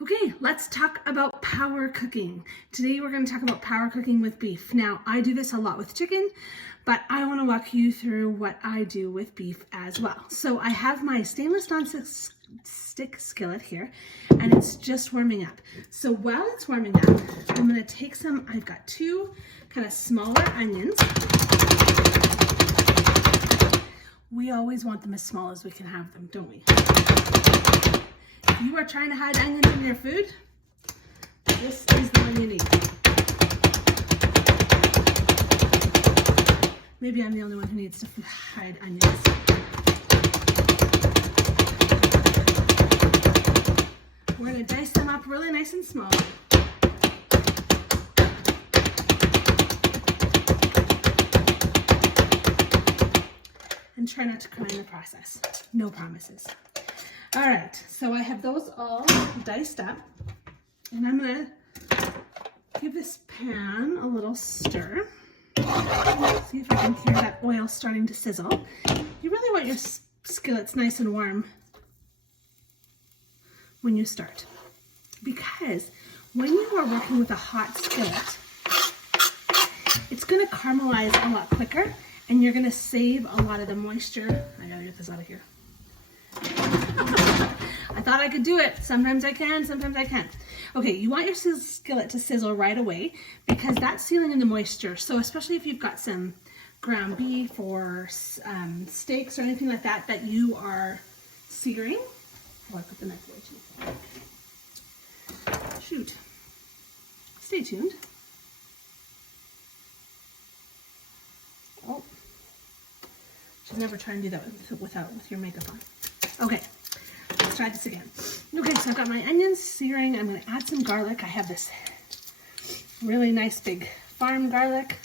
Okay, let's talk about power cooking. Today we're going to talk about power cooking with beef. Now, I do this a lot with chicken, but I want to walk you through what I do with beef as well. So I have my stainless non-stick skillet here, and it's just warming up. So while it's warming up, I'm going to take some, I've got two kind of smaller onions. We always want them as small as we can have them, don't we? If you are trying to hide onions in your food, this is the one you need. Maybe I'm the only one who needs to hide onions. We're going to dice them up really nice and small. And try not to cry in the process. No promises. All right, so I have those all diced up, and I'm gonna give this pan a little stir. See if I can hear that oil starting to sizzle. You really want your skillets nice and warm when you start, because when you are working with a hot skillet, it's gonna caramelize a lot quicker, and you're gonna save a lot of the moisture. I gotta get this out of here. I thought I could do it. Sometimes I can, sometimes I can't. Okay, you want your skillet to sizzle right away because that's sealing in the moisture. So especially if you've got some ground beef or steaks or anything like that that you are searing. Oh, I put the knife away too. Shoot. Stay tuned. Oh. Should never try and do that with your makeup on. Okay, let's try this again. Okay, so I've got my onions searing. I'm going to add some garlic. I have this really nice big farm garlic.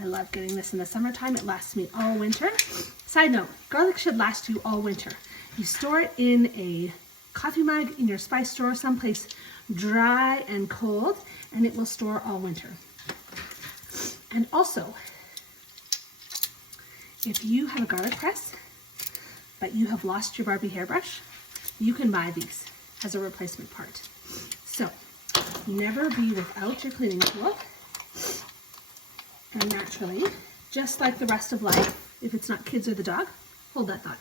I love getting this in the summertime. It lasts me all winter. Side note, garlic should last you all winter. You store it in a coffee mug, in your spice drawer, someplace dry and cold, and it will store all winter. And also, if you have a garlic press, but you have lost your Barbie hairbrush, you can buy these as a replacement part. So, never be without your cleaning tool. And naturally, just like the rest of life, if it's not kids or the dog, hold that thought.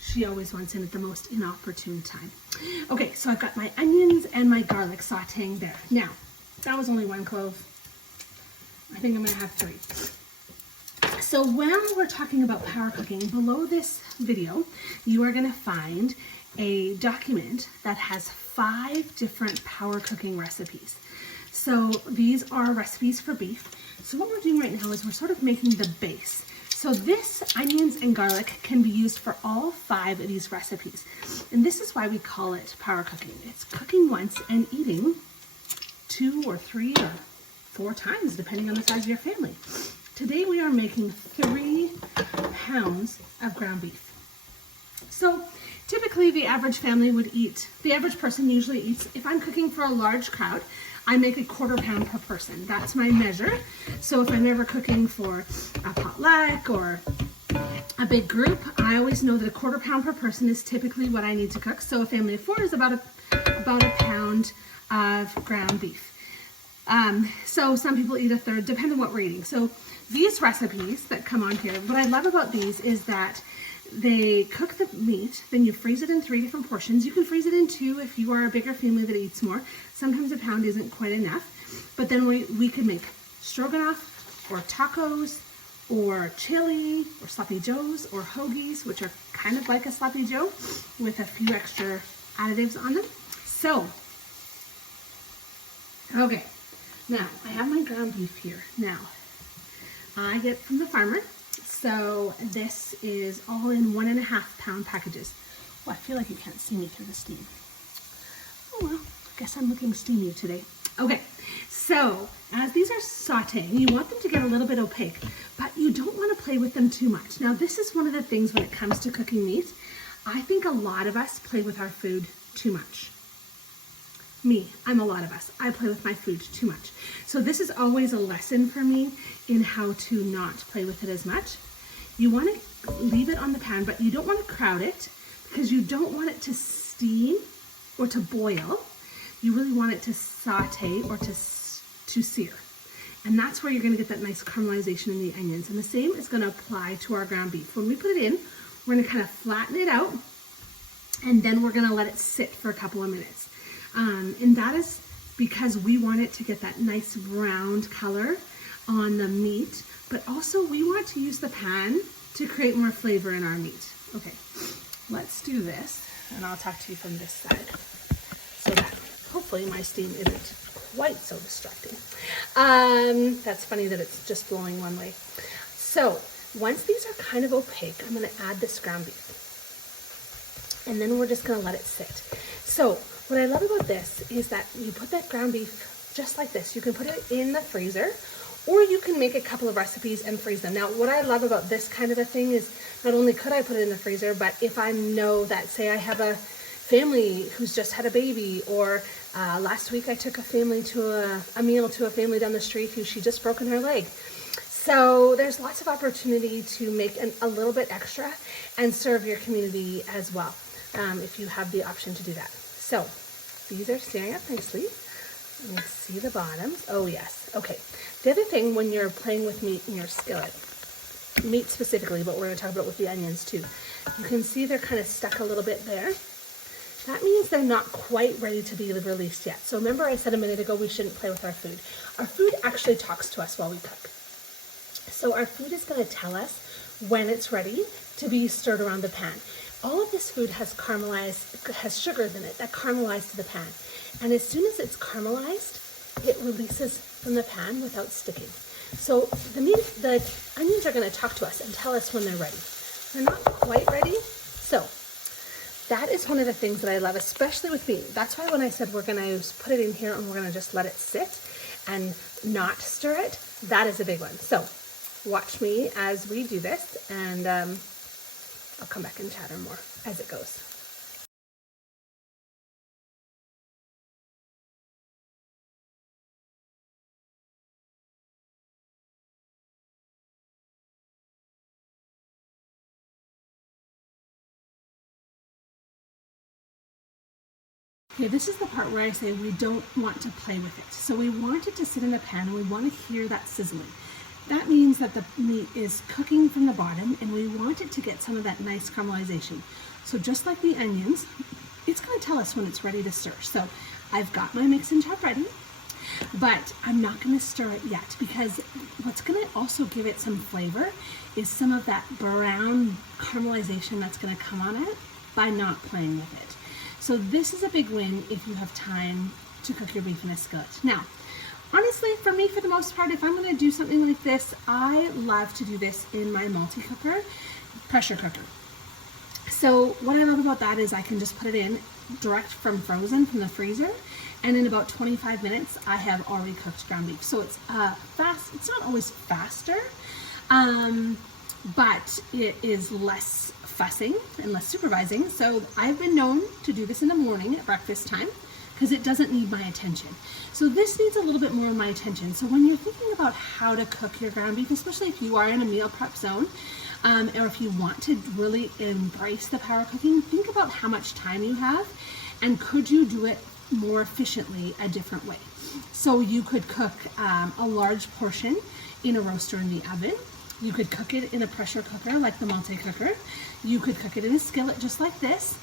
She always wants in at the most inopportune time. Okay, so I've got my onions and my garlic sauteing there. Now, that was only one clove. I think I'm gonna have 3. So when we're talking about power cooking, below this video, you are gonna find a document that has 5 different power cooking recipes. So these are recipes for beef. So what we're doing right now is we're sort of making the base. So this onions and garlic can be used for all 5 of these recipes. And this is why we call it power cooking. It's cooking once and eating 2 or 3 or 4 times, depending on the size of your family. Today we are making 3 pounds of ground beef. So typically the average family would eat, the average person usually eats, if I'm cooking for a large crowd, I make a 1/4 pound per person. That's my measure. So if I'm ever cooking for a potluck or a big group, I always know that a 1/4 pound per person is typically what I need to cook. So a family of 4 is about a pound of ground beef. So some people eat a 1/3, depending on what we're eating. So these recipes that come on here, what I love about these is that they cook the meat, then you freeze it in 3 different portions. You can freeze it in 2 if you are a bigger family that eats more. Sometimes a pound isn't quite enough. But then we could make stroganoff or tacos or chili or sloppy joes or hoagies, which are kind of like a sloppy joe with a few extra additives on them. So, okay. Now, I have my ground beef here. Now, I get from the farmer. So this is all in 1.5 pound packages. Oh, I feel like you can't see me through the steam. Oh well, I guess I'm looking steamy today. Okay, so as these are sauteing, you want them to get a little bit opaque, but you don't want to play with them too much. Now this is one of the things when it comes to cooking meat. I think a lot of us play with our food too much. Me, I'm a lot of us. I play with my food too much. So this is always a lesson for me in how to not play with it as much. You want to leave it on the pan, but you don't want to crowd it because you don't want it to steam or to boil. You really want it to saute or to sear. And that's where you're going to get that nice caramelization in the onions. And the same is going to apply to our ground beef. When we put it in, we're going to kind of flatten it out, and then we're going to let it sit for a couple of minutes. And that is because we want it to get that nice browned color on the meat, but also we want to use the pan to create more flavor in our meat. Okay, let's do this, and I'll talk to you from this side so that hopefully my steam isn't quite so distracting. That's funny that it's just blowing one way. So once these are kind of opaque, I'm going to add this ground beef, and then we're just going to let it sit. So what I love about this is that you put that ground beef just like this. You can put it in the freezer, or you can make a couple of recipes and freeze them. Now, what I love about this kind of a thing is not only could I put it in the freezer, but if I know that, say I have a family who's just had a baby, or last week I took a family to a meal to a family down the street who she just broken her leg. So there's lots of opportunity to make a little bit extra and serve your community as well, if you have the option to do that. So these are searing up nicely. You can see the bottom. Oh yes, okay. The other thing when you're playing with meat in your skillet, meat specifically, but we're gonna talk about with the onions too, you can see they're kind of stuck a little bit there. That means they're not quite ready to be released yet. So remember I said a minute ago we shouldn't play with our food. Our food actually talks to us while we cook. So our food is gonna tell us when it's ready to be stirred around the pan. All of this food has caramelized, has sugars in it that caramelize to the pan. And as soon as it's caramelized, it releases from the pan without sticking. So the onions are gonna talk to us and tell us when they're ready. They're not quite ready, so that is one of the things that I love, especially with meat. That's why when I said we're gonna put it in here and we're gonna just let it sit and not stir it, that is a big one. So watch me as we do this, and I'll come back and chatter more as it goes. Okay, this is the part where I say we don't want to play with it. So we want it to sit in the pan and we want to hear that sizzling. That means that the meat is cooking from the bottom and we want it to get some of that nice caramelization. So just like the onions, it's going to tell us when it's ready to stir. So I've got my mix and chop ready, but I'm not going to stir it yet because what's going to also give it some flavor is some of that brown caramelization that's going to come on it by not playing with it. So this is a big win if you have time to cook your beef in a skillet. Now, honestly, for me, for the most part, if I'm going to do something like this, I love to do this in my multi-cooker, pressure cooker. So what I love about that is I can just put it in direct from frozen from the freezer, and in about 25 minutes, I have already cooked ground beef. So it's fast. It's not always faster, but it is less fussing and less supervising. So I've been known to do this in the morning at breakfast time because it doesn't need my attention. So this needs a little bit more of my attention. So when you're thinking about how to cook your ground beef, especially if you are in a meal prep zone, or if you want to really embrace the power of cooking, think about how much time you have and could you do it more efficiently a different way. So you could cook a large portion in a roaster in the oven. You could cook it in a pressure cooker like the multi-cooker. You could cook it in a skillet just like this.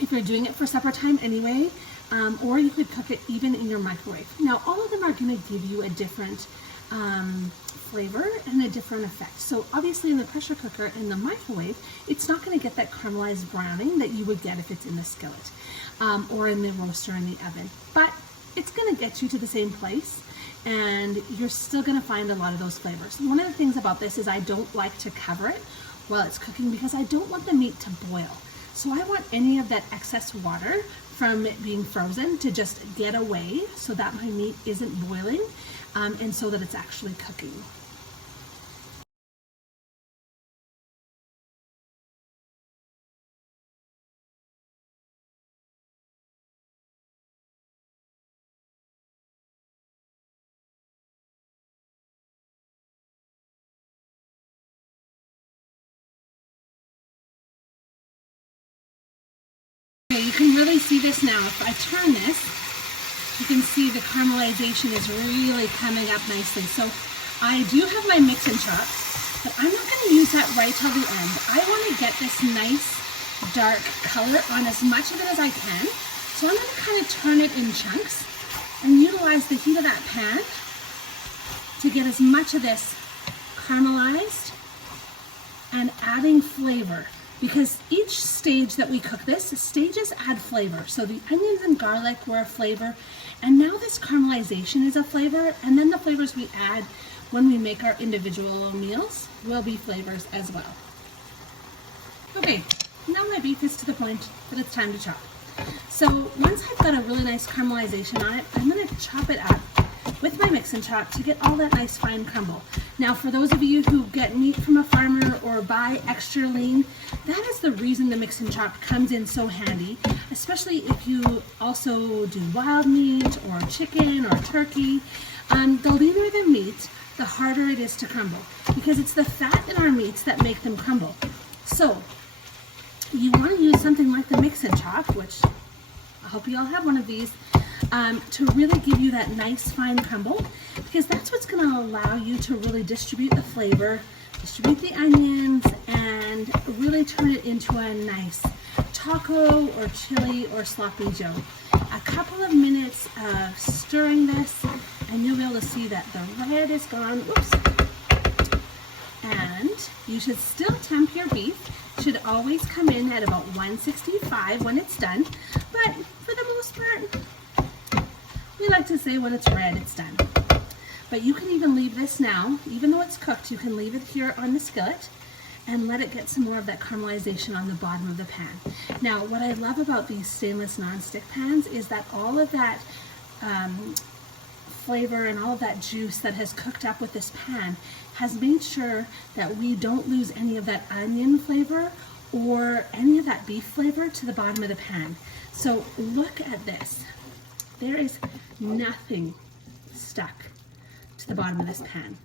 If you're doing it for supper time anyway, or you could cook it even in your microwave. Now, all of them are going to give you a different flavor and a different effect. So obviously in the pressure cooker and the microwave, it's not going to get that caramelized browning that you would get if it's in the skillet or in the roaster in the oven. But it's going to get you to the same place, and you're still going to find a lot of those flavors. One of the things about this is I don't like to cover it while it's cooking because I don't want the meat to boil. So I want any of that excess water from it being frozen to just get away so that my meat isn't boiling and so that it's actually cooking. can really see this now. If I turn this, you can see the caramelization is really coming up nicely. So I do have my mix and chop, but I'm not going to use that right till the end. I want to get this nice dark color on as much of it as I can. So I'm going to kind of turn it in chunks and utilize the heat of that pan to get as much of this caramelized and adding flavor. Because each stage that we cook this, stages add flavor. So the onions and garlic were a flavor, and now this caramelization is a flavor, and then the flavors we add when we make our individual meals will be flavors as well. Okay, now my beef is to the point that it's time to chop. So once I've got a really nice caramelization on it, I'm going to chop it up with my mix and chop to get all that nice fine crumble. Now for those of you who get meat from a farmer or buy extra lean, that is the reason the mix and chop comes in so handy, especially if you also do wild meat or chicken or turkey. The leaner the meat, the harder it is to crumble, because it's the fat in our meats that make them crumble. So you want to use something like the mix and chop, which I hope you all have one of these, to really give you that nice fine crumble, because that's what's going to allow you to really distribute the flavor, distribute the onions, and really turn it into a nice taco or chili or sloppy joe. A couple of minutes of stirring this, and you'll be able to see that the red is gone. Whoops. And you should still temp your beef. Should always come in at about 165 when it's done, but for the most part, we like to say when it's red, it's done. But you can even leave this now, even though it's cooked, you can leave it here on the skillet and let it get some more of that caramelization on the bottom of the pan. Now, what I love about these stainless non-stick pans is that all of that flavor and all of that juice that has cooked up with this pan has made sure that we don't lose any of that onion flavor or any of that beef flavor to the bottom of the pan. So look at this. There is nothing stuck to the bottom of this pan.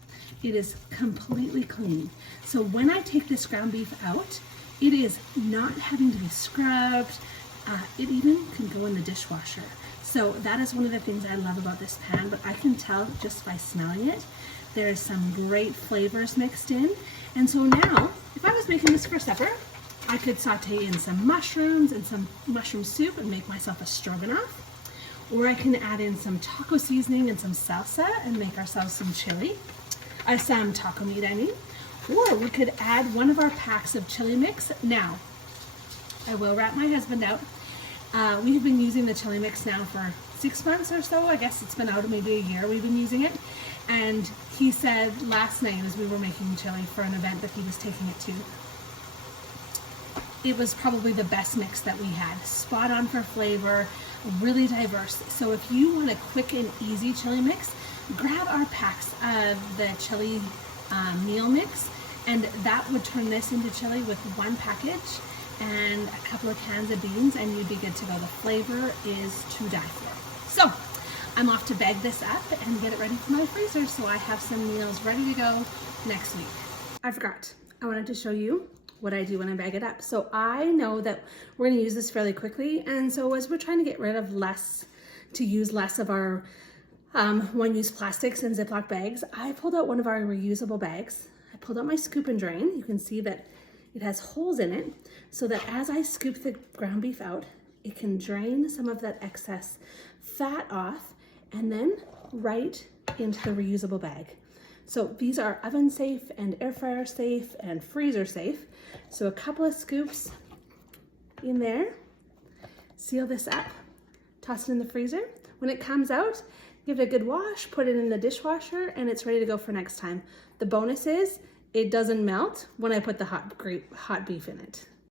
It is completely clean. So when I take this ground beef out, it is not having to be scrubbed. It even can go in the dishwasher. So that is one of the things I love about this pan, but I can tell just by smelling it, there's some great flavors mixed in. And so now, if I was making this for supper, I could saute in some mushrooms and some mushroom soup and make myself a stroganoff. Or I can add in some taco seasoning and some salsa and make ourselves some chili. Some taco meat, I mean. Or we could add one of our packs of chili mix. Now, I will wrap my husband out. We have been using the chili mix now for 6 months or so. I guess it's been out maybe a year we've been using it. And he said last night as we were making chili for an event that he was taking it to, it was probably the best mix that we had. Spot on for flavor, really diverse. So if you want a quick and easy chili mix, grab our packs of the chili meal mix, and that would turn this into chili with one package and a couple of cans of beans, and you'd be good to go. The flavor is to die for. So I'm off to bag this up and get it ready for my freezer so I have some meals ready to go next week. I forgot. I wanted to show you what I do when I bag it up. So I know that we're going to use this fairly quickly, and so as we're trying to get rid of use less of our one-use plastics and Ziploc bags, I pulled out one of our reusable bags. I pulled out my scoop and drain. You can see that it has holes in it so that as I scoop the ground beef out, it can drain some of that excess fat off and then right into the reusable bag. So these are oven safe and air fryer safe and freezer safe. So a couple of scoops in there, seal this up, toss it in the freezer. When it comes out, give it a good wash, put it in the dishwasher, and it's ready to go for next time. The bonus is it doesn't melt when I put the hot beef in it.